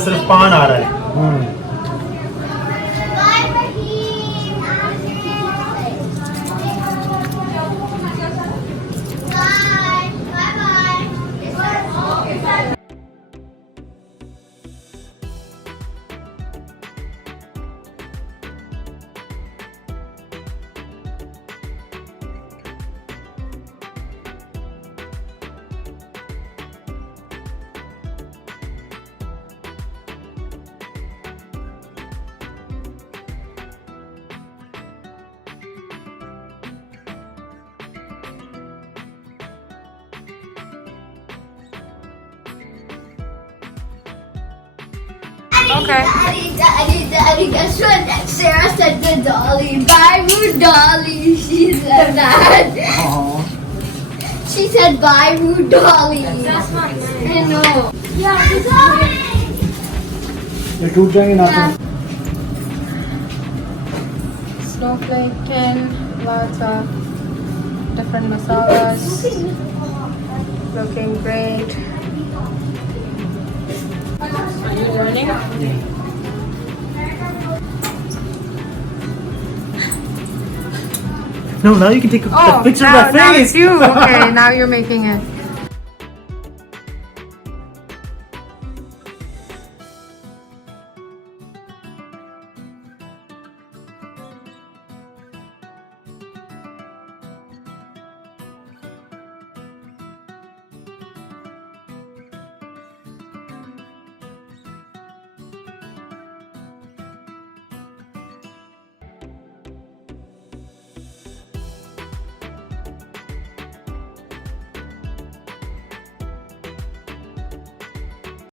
सिर्फ पान आ रहा है। Okay. Daddy, guess what? Sarah said to Dolly, bye, Roo Dolly. She said that. She said, bye, Roo Dolly. That's not nice. I know. Yeah, ये टूट जाएंगे ना तो। Snowflake tin, lots of different masalas. Looking great. Are you learning? No, now you can take a picture of that now face. it's you. Okay, now you're making it.